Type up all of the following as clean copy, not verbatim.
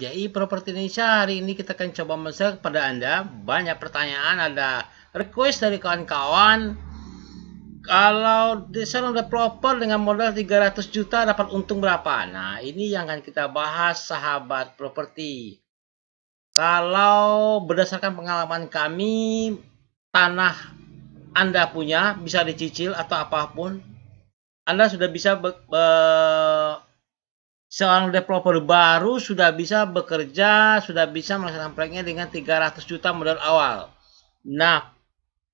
MJI Properti Indonesia. Hari ini kita akan coba men-share kepada Anda banyak pertanyaan, ada request dari kawan-kawan. Kalau seorang developer dengan modal 300 juta dapat untung berapa? Nah, ini yang akan kita bahas, sahabat properti. Kalau berdasarkan pengalaman kami, tanah Anda punya bisa dicicil atau apapun, Anda sudah bisa seorang developer baru sudah bisa bekerja, sudah bisa melaksanakan proyeknya dengan 300 juta modal awal. Nah,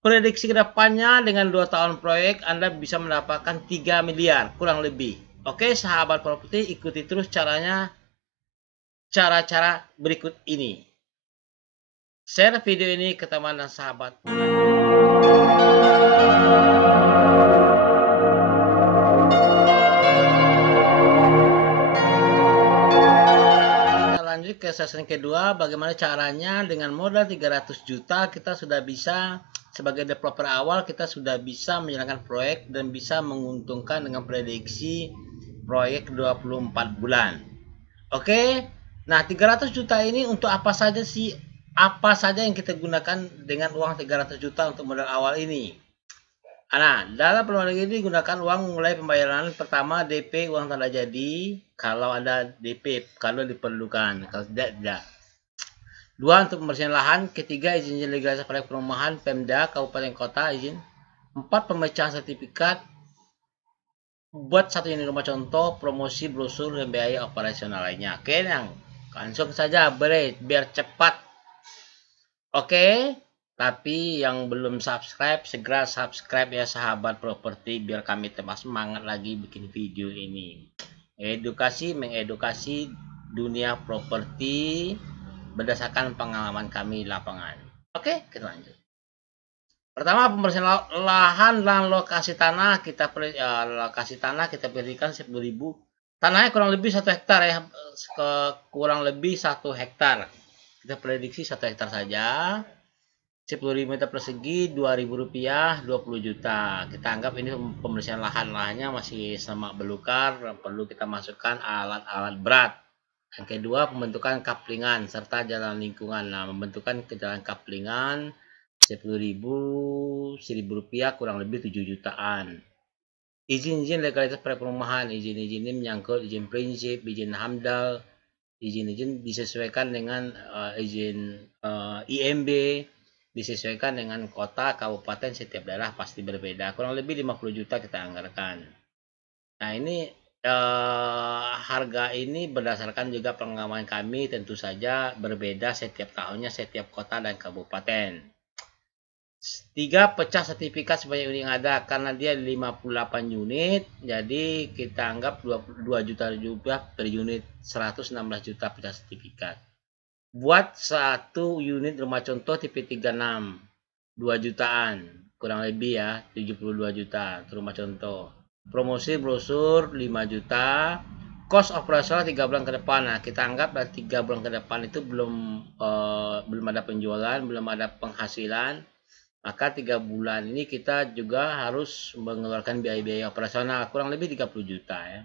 prediksi kedepannya dengan 2 tahun proyek Anda bisa mendapatkan 3 miliar kurang lebih. Oke, sahabat properti, ikuti terus caranya, cara-cara berikut ini. Share video ini ke teman dan sahabat. Lanjut ke sesi kedua, bagaimana caranya dengan modal 300 juta kita sudah bisa sebagai developer awal, kita sudah bisa menjalankan proyek dan bisa menguntungkan dengan prediksi proyek 24 bulan. Oke, nah 300 juta ini untuk apa saja sih? Apa saja yang kita gunakan dengan uang 300 juta untuk modal awal ini? Nah, dalam permodalan ini gunakan uang mulai pembayaran pertama DP uang tanda jadi kalau ada DP, kalau diperlukan, kalau tidak. 2 untuk pembersihan lahan, ketiga izin legalisasi proyek perumahan Pemda kabupaten kota izin. 4 pemecahan sertifikat buat 1 unit rumah contoh, promosi brosur dan biaya operasional lainnya. Oke, yang langsung saja biar cepat. Oke. Tapi yang belum subscribe, segera subscribe ya sahabat properti biar kami tambah semangat lagi bikin video ini. Edukasi, mengedukasi dunia properti berdasarkan pengalaman kami lapangan. Oke, kita lanjut. Pertama, pembersihan lahan dan lokasi tanah. Lokasi tanah kita berikan 10.000. Tanahnya kurang lebih 1 hektar ya, kurang lebih 1 hektar. Kita prediksi 1 hektar saja. 10.000 meter persegi, Rp2.000, 20 juta. Kita anggap ini pembersihan lahannya masih semak belukar, perlu kita masukkan alat-alat berat. Yang kedua, pembentukan kaplingan serta jalan lingkungan. Nah, membentukan ke jalan kaplingan 10.000, Rp1.000 kurang lebih 7 jutaan. Izin-izin legalitas proyek perumahan, izin-izin ini menyangkut izin prinsip, izin hamdal, izin-izin disesuaikan dengan izin IMB, disesuaikan dengan kota, kabupaten, setiap daerah pasti berbeda. Kurang lebih 50 juta kita anggarkan. Nah, ini harga ini berdasarkan juga pengalaman kami, tentu saja berbeda setiap tahunnya, setiap kota dan kabupaten. 3 pecah sertifikat sebanyak unit yang ada, karena dia 58 unit, jadi kita anggap 2 juta juga per unit, 116 juta pecah sertifikat. Buat 1 unit rumah contoh tipe 36, 2 jutaan kurang lebih ya, 72 juta rumah contoh. Promosi brosur 5 juta. Cost operasional 3 bulan ke depan. Nah, kita anggap dari 3 bulan ke depan itu belum ada penjualan, belum ada penghasilan. Maka 3 bulan ini kita juga harus mengeluarkan biaya-biaya operasional kurang lebih 30 juta ya.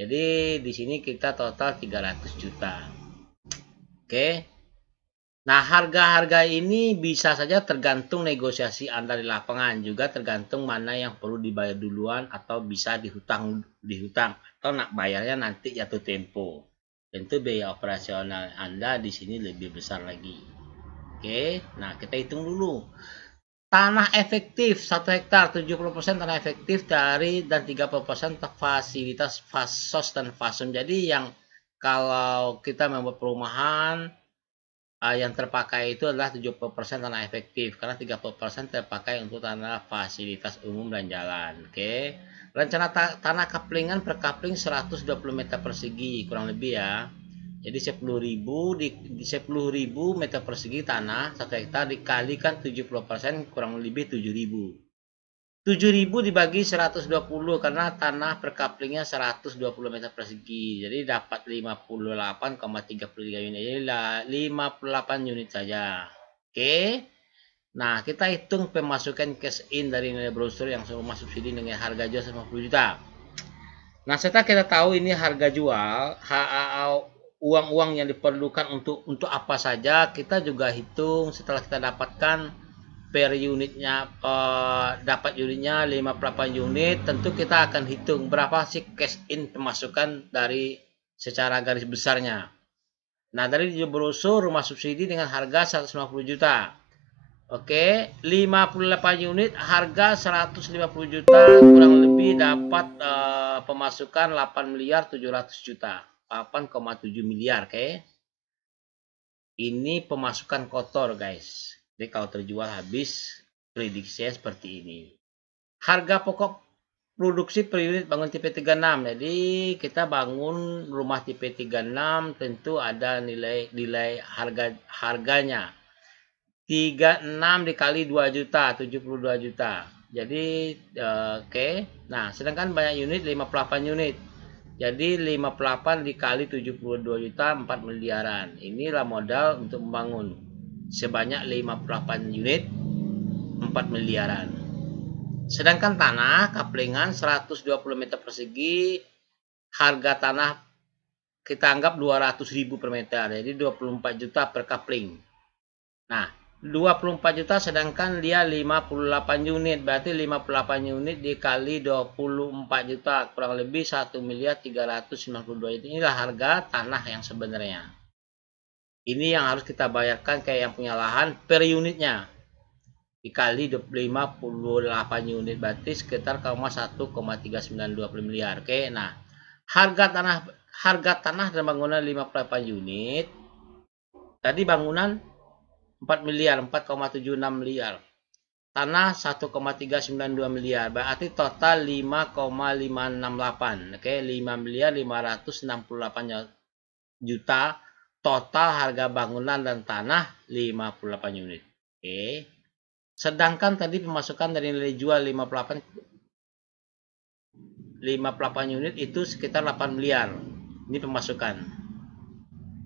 Jadi di sini kita total 300 juta. Oke. Nah, harga-harga ini bisa saja tergantung negosiasi Anda di lapangan, juga tergantung mana yang perlu dibayar duluan atau bisa dihutang atau nak bayarnya nanti jatuh tempo. Tentu biaya operasional Anda di sini lebih besar lagi. Oke, nah kita hitung dulu. Tanah efektif 1 hektar 70% tanah efektif dan 30% fasilitas fasos dan fasum. Jadi yang kalau kita membuat perumahan yang terpakai itu adalah 70% tanah efektif, karena 30% terpakai untuk tanah fasilitas umum dan jalan. Oke. Rencana tanah kaplingan per kapling 120 meter persegi kurang lebih ya. Jadi 10.000 meter persegi tanah 1 hektar dikalikan 70% kurang lebih 7.000. 7.000 dibagi 120 karena tanah per kaplingnya 120 meter persegi. Jadi dapat 58,33 unit. Jadi 58 unit saja. Oke. Nah, kita hitung pemasukan cash in dari nilai brosur yang rumah subsidi dengan harga jual 50 juta. Nah, setelah kita tahu ini harga jual, uang-uang yang diperlukan untuk apa saja, kita juga hitung setelah kita dapatkan per unitnya, dapat unitnya 58 unit, tentu kita akan hitung berapa sih cash in pemasukan dari secara garis besarnya. Nah, dari brosur rumah subsidi dengan harga 150 juta. Oke, 58 unit harga 150 juta, kurang lebih dapat pemasukan 8 miliar 700 juta. 8,7 miliar, oke. Ini pemasukan kotor, guys. Jadi kalau terjual habis, prediksinya seperti ini. Harga pokok produksi per unit bangun tipe 36. Jadi kita bangun rumah tipe 36 tentu ada nilai harganya. 36 dikali 2 juta, 72 juta. Jadi oke. Nah, sedangkan banyak unit 58 unit. Jadi 58 dikali 72 juta, 4 miliaran. Inilah modal untuk membangun sebanyak 58 unit, 4 miliaran. Sedangkan tanah kaplingan 120 meter persegi, harga tanah kita anggap 200.000 per meter. Jadi 24 juta per kapling. Nah, 24 juta sedangkan dia 58 unit, berarti 58 unit dikali 24 juta, kurang lebih 1 miliar 392 juta. Inilah harga tanah yang sebenarnya. Ini yang harus kita bayarkan kayak yang punya lahan per unitnya. Dikali 58 unit, berarti sekitar 1,3920 miliar. Oke, nah harga tanah dan bangunan 58 unit. Tadi bangunan 4 miliar, 4,76 miliar. Tanah 1,392 miliar, berarti total 5,568. Oke, 5 miliar 568 juta total harga bangunan dan tanah 58 unit. Oke. Sedangkan tadi pemasukan dari nilai jual 58 unit itu sekitar 8 miliar. Ini pemasukan.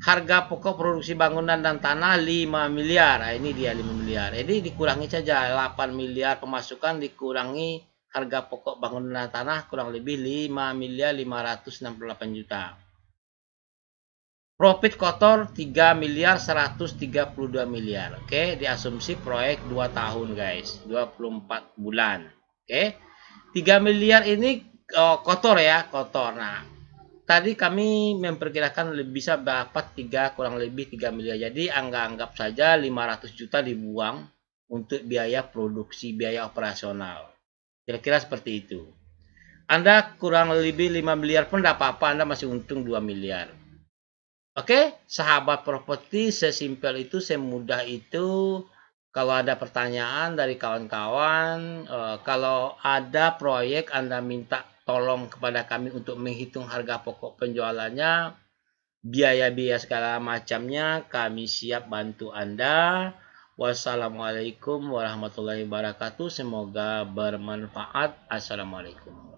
Harga pokok produksi bangunan dan tanah 5 miliar. Nah, ini dia 5 miliar. Jadi dikurangi saja 8 miliar pemasukan dikurangi harga pokok bangunan dan tanah kurang lebih 5 miliar 568 juta. Profit kotor 3 miliar 132 miliar. Oke, diasumsi proyek 2 tahun guys, 24 bulan. Oke. 3 miliar ini kotor ya, kotor. Nah, tadi kami memperkirakan bisa dapat kurang lebih 3 miliar. Jadi anggap saja 500 juta dibuang untuk biaya produksi, biaya operasional. Kira-kira seperti itu. Anda kurang lebih 5 miliar pun tidak apa-apa, Anda masih untung 2 miliar. Oke, sahabat properti, sesimpel itu, semudah itu. Kalau ada pertanyaan dari kawan-kawan, kalau ada proyek Anda minta tolong kepada kami untuk menghitung harga pokok penjualannya, biaya-biaya segala macamnya, kami siap bantu Anda. Wassalamualaikum warahmatullahi wabarakatuh. Semoga bermanfaat. Assalamualaikum.